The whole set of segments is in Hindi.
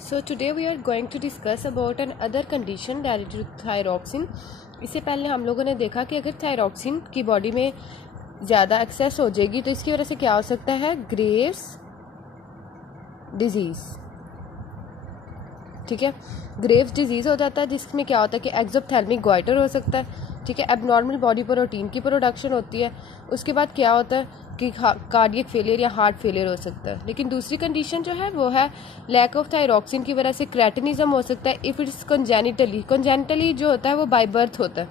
So today we are going to discuss about an other condition related to thyroxine. इससे पहले हम लोगों ने देखा कि अगर थायरॉक्सिन की बॉडी में ज़्यादा एक्सेस हो जाएगी तो इसकी वजह से क्या हो सकता है, ग्रेव्स डिजीज़। ठीक है, ग्रेव्स डिजीज़ हो जाता है जिसमें क्या होता है कि एक्सोप्थेल्मिक गॉइटर हो सकता है। ठीक है, एबनॉर्मल बॉडी प्रोटीन की प्रोडक्शन होती है। उसके बाद क्या होता है कि कार्डियक फेलियर या हार्ट फेलियर हो सकता है। लेकिन दूसरी कंडीशन जो है वो है लैक ऑफ थायरॉक्सिन की वजह से क्रेटिनिज्म हो सकता है इफ़ इट्स कंजेनिटली जो होता है वो बाय बर्थ होता है।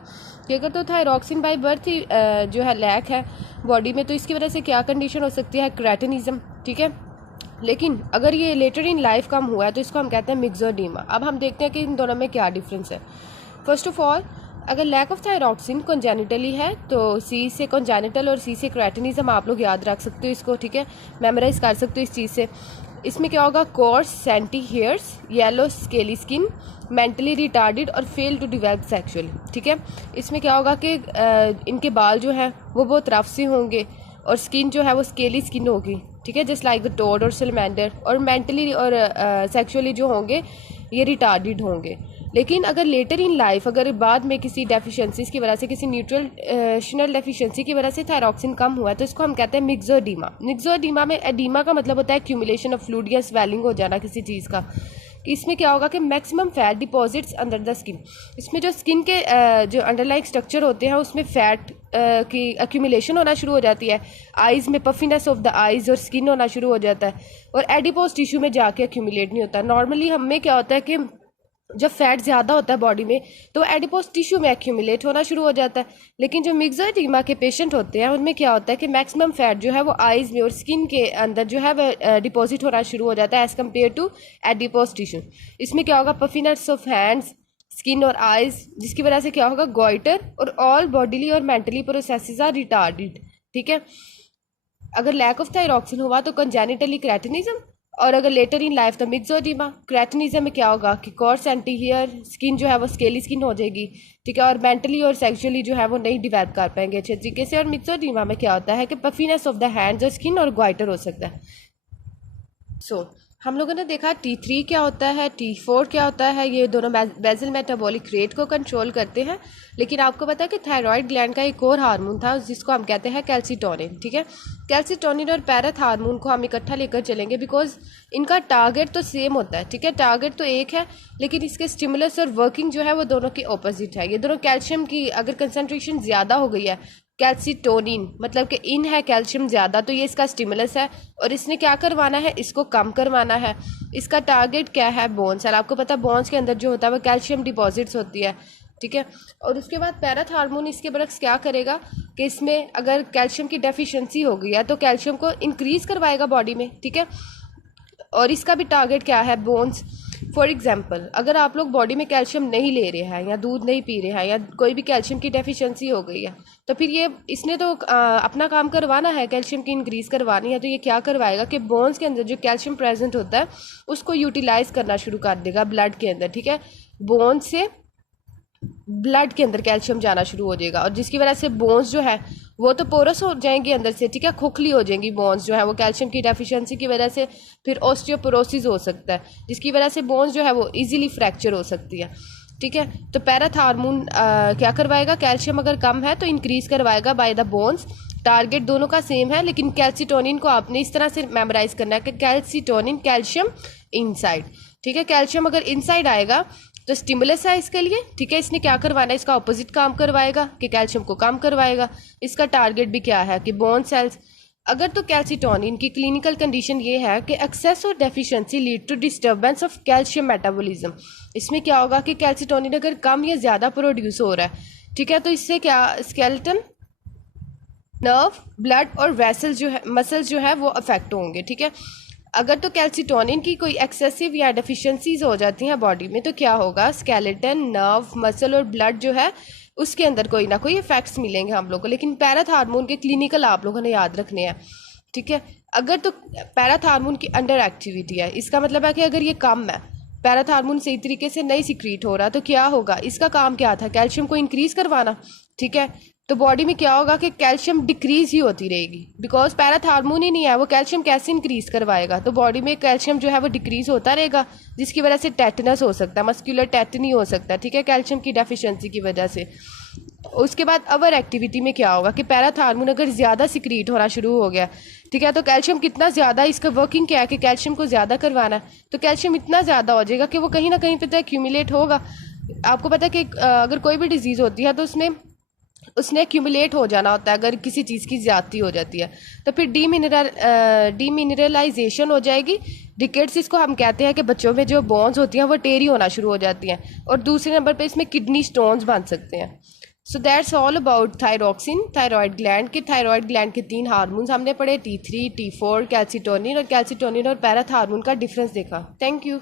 कि अगर तो थायरॉक्सिन बाय बर्थ ही जो है लैक है बॉडी में तो इसकी वजह से क्या कंडीशन हो सकती है, क्रेटिनिज्म। ठीक है, लेकिन अगर ये लेटर इन लाइफ कम हुआ है तो इसको हम कहते हैं मिक्सोडीमा। अब हम देखते हैं कि इन दोनों में क्या डिफरेंस है। फर्स्ट ऑफ ऑल, अगर लैक ऑफ थायरॉक्सिन कंजेनिटली है तो सी से कंजेनिटल और सी से क्रेटिनिज्म आप लोग याद रख सकते हो इसको। ठीक है, मेमोराइज कर सकते हो इस चीज़ से। इसमें क्या होगा, course senti hairs, yellow scaly skin, mentally retarded और फेल टू डिवेल्प सेक्सुअली। ठीक है, इसमें क्या होगा कि इनके बाल जो हैं वो बहुत रफ से होंगे और स्किन जो है वो स्केली स्किन होगी। ठीक है, जस्ट लाइक द टोड और सैलमेंडर। और मेंटली और सेक्सुअली जो होंगे ये रिटार्डेड होंगे। लेकिन अगर लेटर इन लाइफ अगर बाद में किसी डेफिशिएंसीज की वजह से, किसी न्यूट्रिशनल डेफिशिएंसी की वजह से थायरॉक्सिन कम हुआ है तो इसको हम कहते हैं मिक्सोडीमा। मिक्सोडीमा में एडीमा का मतलब होता है एक्यूमुलेशन ऑफ फ्लूइड या स्वेलिंग हो जाना किसी चीज़ का। कि इसमें क्या होगा कि maximum fat deposits under the skin. इसमें जो स्किन के जो अंडरलाइंग स्ट्रक्चर होते हैं उसमें फैट की एक्यूमुलेशन होना शुरू हो जाती है। आइज़ में पफिनेस ऑफ द आइज़ और स्किन होना शुरू हो जाता है और एडिपोज टिश्यू में जाके एक्यूमुलेट नहीं होता। नॉर्मली हमें क्या होता है कि जब फैट ज़्यादा होता है बॉडी में तो एडिपोज टिश्यू में एक्यूमुलेट होना शुरू हो जाता है। लेकिन जो मिक्सोडीमा के पेशेंट होते हैं उनमें क्या होता है कि मैक्सिमम फैट जो है वो आइज़ में और स्किन के अंदर जो है वो डिपॉजिट होना शुरू हो जाता है as compared to adipose tissue. इसमें क्या होगा, पफिनेस ऑफ हैंड्स, स्किन और आइज़, जिसकी वजह से क्या होगा, गॉइटर और ऑल बॉडीली और मेंटली प्रोसेसेस आर रिटार्डेड। ठीक है, अगर लैक ऑफ थायरॉक्सिन हुआ तो कंजेनिटली क्रेटिनिज्म और अगर लेटर इन लाइफ तो मिक्सोडीमा। क्रेटिनिज्म में क्या होगा कि कोर्स एंटी हेयर, स्किन जो है वो स्केली स्किन हो जाएगी। ठीक है, और मेंटली और सेक्सुअली जो है वो नहीं डिवेल्प कर पाएंगे अच्छे तरीके से। और मिक्सोडीमा में क्या होता है कि पफिनेस ऑफ द हैंड्स और स्किन और ग्वाइटर हो सकता है। हम लोगों ने देखा T3 क्या होता है, T4 क्या होता है। ये दोनों बेसल मेटाबॉलिक रेट को कंट्रोल करते हैं। लेकिन आपको पता है कि थायराइड ग्लैंड का एक और हार्मोन था जिसको हम कहते हैं कैल्सिटोनिन। ठीक है, कैल्सिटोनिन और पैराथ हार्मोन को हम इकट्ठा लेकर चलेंगे बिकॉज इनका टारगेट तो सेम होता है। ठीक है, टारगेट तो एक है लेकिन इसके स्टिमुलस और वर्किंग जो है वो दोनों की ऑपोजिट है। ये दोनों कैल्शियम की अगर कंसनट्रेशन ज़्यादा हो गई है, कैल्सिटोनिन मतलब कि इन है कैल्शियम ज़्यादा, तो ये इसका स्टिमुलस है और इसने क्या करवाना है, इसको कम करवाना है। इसका टारगेट क्या है, बोन्स। और आपको पता है बोन्स के अंदर जो होता है वो कैल्शियम डिपॉजिट्स होती है। ठीक है, और उसके बाद पैराथ हार्मोन इसके बरक्स क्या करेगा कि इसमें अगर कैल्शियम की डेफिशिएंसी हो गई है तो कैल्शियम को इंक्रीज करवाएगा बॉडी में। ठीक है, और इसका भी टारगेट क्या है, बोन्स। फॉर एग्जाम्पल, अगर आप लोग बॉडी में कैल्शियम नहीं ले रहे हैं या दूध नहीं पी रहे हैं या कोई भी कैल्शियम की डेफिशिएंसी हो गई है तो फिर ये इसने तो अपना काम करवाना है, कैल्शियम की इंक्रीज करवानी है। तो ये क्या करवाएगा कि बोन्स के अंदर जो कैल्शियम प्रेजेंट होता है उसको यूटिलाइज करना शुरू कर देगा ब्लड के अंदर। ठीक है, बोन से ब्लड के अंदर कैल्शियम जाना शुरू हो जाएगा और जिसकी वजह से बोन्स जो है वो तो पोरस हो जाएंगी अंदर से। ठीक है, खोखली हो जाएंगी बोन्स जो है वो कैल्शियम की डेफिशिएंसी की वजह से। फिर ऑस्टियोपोरोसिस हो सकता है जिसकी वजह से बोन्स जो है वो इजीली फ्रैक्चर हो सकती है। ठीक है, तो पैराथ हार्मोन क्या करवाएगा, कैल्शियम अगर कम है तो इंक्रीज करवाएगा बाय द बोन्स। टारगेट दोनों का सेम है लेकिन कैल्सिटोनिन को आपने इस तरह से मेमोराइज करना है कि कैल्सिटोनिन कैल्शियम इनसाइड। ठीक है, कैल्शियम अगर इनसाइड आएगा तो स्टिमुलस है इसके लिए। ठीक है, इसने क्या करवाना है, इसका ऑपोजिट काम करवाएगा कि कैल्शियम को कम करवाएगा। इसका टारगेट भी क्या है कि बोन सेल्स। अगर तो कैल्सिटोनिन की क्लिनिकल कंडीशन ये है कि एक्सेस और deficiency lead to disturbance of calcium metabolism. इसमें क्या होगा कि कैल्सिटोनिन अगर कम या ज़्यादा प्रोड्यूस हो रहा है, ठीक है, तो इससे क्या स्केलेटन, नर्व, ब्लड और वेसल्स जो है, मसल्स जो है वो अफेक्ट होंगे। ठीक है, अगर तो कैल्सिटोनिन की कोई एक्सेसिव या डेफिशिएंसीज हो जाती हैं बॉडी में तो क्या होगा, स्केलेटन, नर्व, मसल और ब्लड जो है उसके अंदर कोई ना कोई इफेक्ट्स मिलेंगे हम लोग को। लेकिन पैराथ हार्मोन के क्लिनिकल आप लोगों ने याद रखने हैं। ठीक है, अगर तो पैराथ हार्मोन की अंडर एक्टिविटी है, इसका मतलब है कि अगर ये कम है, पैराथ हार्मोन सही तरीके से नहीं सिक्रीट हो रहा तो क्या होगा, इसका काम क्या था, कैल्शियम को इंक्रीज करवाना। ठीक है, तो बॉडी में क्या होगा कि कैल्शियम डिक्रीज ही होती रहेगी, बिकॉज पैराथार्मोन ही नहीं है, वो कैल्शियम कैसे इंक्रीज करवाएगा। तो बॉडी में कैल्शियम जो है वो डिक्रीज होता रहेगा, जिसकी वजह से टेटनस हो सकता है, मस्कुलर टेटनी हो सकता है, ठीक है, कैल्शियम की डेफिशिएंसी की वजह से। उसके बाद अवर एक्टिविटी में क्या होगा कि पैराथार्मोन अगर ज़्यादा सिक्रीट होना शुरू हो गया, ठीक है, तो कैल्शियम कितना ज़्यादा, इसका वर्किंग क्या है कि कैल्शियम को ज़्यादा करवाना है, तो कैल्शियम इतना ज़्यादा हो जाएगा कि वो कहीं ना कहीं पे तो एक्यूमुलेट होगा। आपको पता है कि अगर कोई भी डिजीज़ होती है तो उसने एक्यूमुलेट हो जाना होता है, अगर किसी चीज़ की ज़्यादती हो जाती है तो फिर डीमिनरलाइजेशन हो जाएगी। रिकेट्स इसको हम कहते हैं कि बच्चों में जो बोन्स होती हैं वो टेरी होना शुरू हो जाती हैं, और दूसरे नंबर पे इसमें किडनी स्टोन्स बन सकते हैं। So that's all about thyroxine, thyroid gland के। थायराइड ग्लैंड के 3 हार्मोन्स हमने पढ़े, T3, T4, कैल्सिटोनिन, और पैराथार्मोन का डिफरेंस देखा। Thank you.